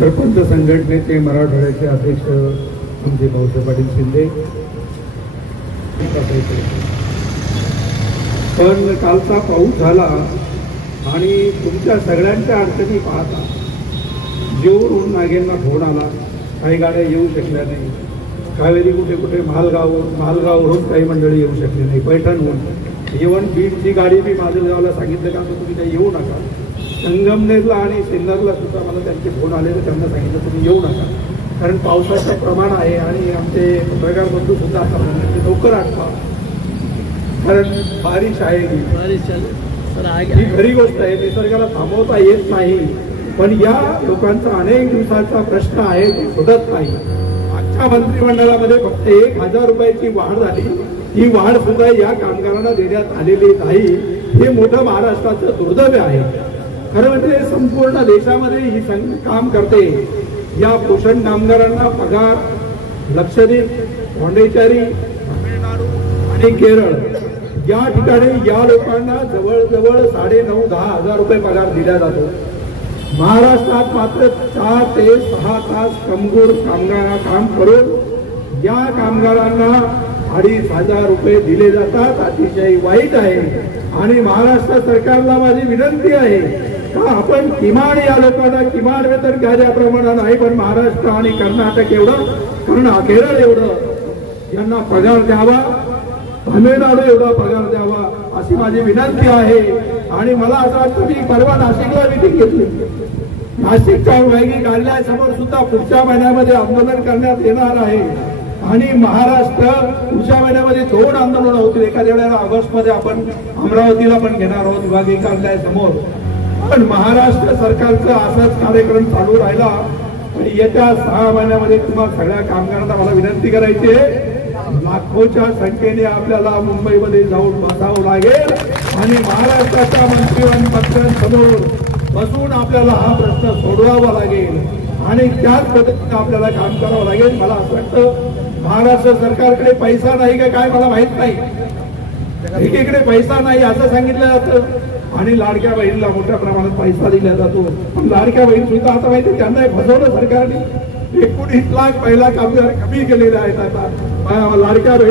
सरपंच संघटनेचे मराठवाड्याचे अध्यक्ष आमचे भाऊसाहेब पाटील शिंदे, पण कालचा पाऊस झाला आणि तुमच्या सगळ्यांच्या अडचणी पाहता जेवरून नागेंना फोन आला, काही गाड्या येऊ शकल्या नाही, कावेरी कुठे कुठे मालगाववरून काही मंडळी येऊ शकली नाही, पैठणहून इव्हन बीडची गाडी मी माजलगावला सांगितलं का तुम्ही काही येऊ नका, संगमनेरला आणि सिन्नरला सुद्धा मला त्यांचे फोन आले तर त्यांना सांगितलं तुम्ही येऊ नका, कारण पावसाचं प्रमाण आहे आणि आमचे पत्रकार बंधू सुद्धा आता म्हणतात लवकर आठवा, कारण बारिश आहे ही खरी गोष्ट आहे, निसर्गाला थांबवता येत नाही, पण या लोकांचा अनेक दिवसाचा प्रश्न आहे तो सुटत नाही. आजच्या मंत्रिमंडळामध्ये फक्त 1000 रुपयाची वाढ झाली, ही वाढ सुद्धा या कामगारांना देण्यात आलेली नाही, हे मोठं महाराष्ट्राचं दुर्दैव आहे. खरं म्हणजे संपूर्ण देशामध्ये ही काम करते. या पोषण कामगारांना पगार लक्षद्वीप, पॉंडिचेरी, तामिळनाडू आणि केरळ या ठिकाणी या लोकांना जवळजवळ 9,5-10 हजार रुपये पगार दिला जातो. महाराष्ट्रात मात्र 4 ते 6 तास कमजोर कामगार काम करून या कामगारांना 2,500 रुपये दिले जातात. अतिशय वाईट आहे आणि महाराष्ट्र सरकारला माझी विनंती आहे का आपण किमान या लोकांना किमान वेतन कायद्याप्रमाणे नाही, पण महाराष्ट्र आणि कर्नाटक एवढं, केरळ एवढं यांना पगार द्यावा, तामिळनाडू एवढा पगार द्यावा अशी माझी विनंती आहे. आणि मला असं वाटतं की परवा नाशिकला मिटिंग घेतली, नाशिकच्या वैगी कार्यालयासमोर सुद्धा पुढच्या महिन्यामध्ये आंदोलन करण्यात येणार आहे आणि महाराष्ट्र पुढच्या महिन्यामध्ये 2 आंदोलन होतील. एखाद्या वेळेला ऑगस्टमध्ये आपण अमरावतीला पण घेणार आहोत विभागीय कार्यालयासमोर. पण महाराष्ट्र सरकारचा असाच कार्यक्रम चालू राहिला आणि येत्या 6 महिन्यामध्ये तुम्हाला सगळ्या कामगारांना मला विनंती करायची आहे, लाखोच्या संख्येने आपल्याला मुंबईमध्ये जाऊन बसावं लागेल आणि महाराष्ट्राच्या मंत्रिमंडळासमोर बसून आपल्याला हा प्रश्न सोडवावा लागेल आणि त्याच पद्धतीने आपल्याला काम करावं लागेल. मला असं वाटतं महाराष्ट्र सरकारकडे पैसा नाही का काय मला माहित नाही, एकीकडे पैसा नाही असं सांगितलं जातं आणि लाडक्या बहिणीला मोठ्या प्रमाणात पैसा दिला जातो. पण लाडक्या बहीण सुद्धा आता माहिती त्यांना फसवलं सरकारने. 19 लाख पहिला कामगार कमी केलेले आहेत आता लाडक्या बहीण